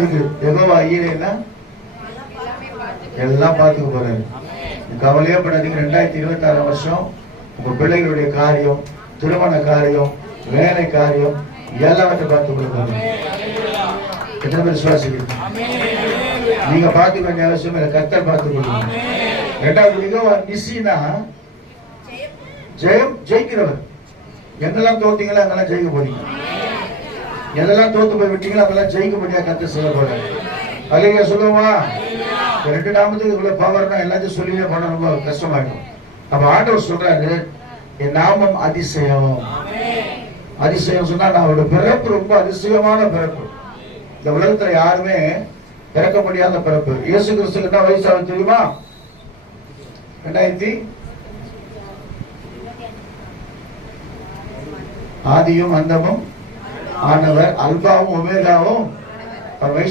இருக்கு. யெகோவா ஈரேன்னா எல்லாம் பார்த்துக்க போறாரு. கவலையே படாதீங்க. 2026 வருஷம் உங்க பிள்ளைகளுடைய காரியம், திருமண காரியம், வேலை காரியம் எல்லாத்தையும் பார்த்துக் கொள்ளுங்க. எத்தனை பேர் விசுவாசிக்கிறீங்க? நீங்க பார்த்துக்க வேண்டிய அவசியம் இல்லை, கர்த்தர் பார்த்துக் கொள்ளுங்க. இரண்டாவது யெகோவா நிசினா ஜெயம், ஜெயிக்கிறவர். எங்கெல்லாம் தோத்தீங்களோ அங்கெல்லாம் ஜெயிக்க போறீங்க. எதெல்லாம் தோத்து போய் விட்டீங்களோ அதெல்லாம் ஜெயிக்க முடியாது. கர்த்தர் சொல்ல போறாரு. அல்லேலூயா சொல்லுவோமா? 2 நாமத்துக்கு இவ்வளவு பவர்னா எல்லாத்தையும் சொல்லியே போனா ரொம்ப கஷ்டமாயிடும். அப்ப ஆண்டவர் சொல்றாரு, என் நாமம் அதிசயம். அதிசயம் சொன்னா நான் அவரோட பிறப்பு ரொம்ப அதிசயமான பிறப்பு. இந்த உலகத்துல யாருமே பிறக்க முடியாத பிறப்பு. இயேசு கிறிஸ்துக்கு என்ன வயசு ஆகுது தெரியுமா? 2000 ஆதியும் அந்தமும் ஆனவர், அல்பாவும் ஒமேகாவும்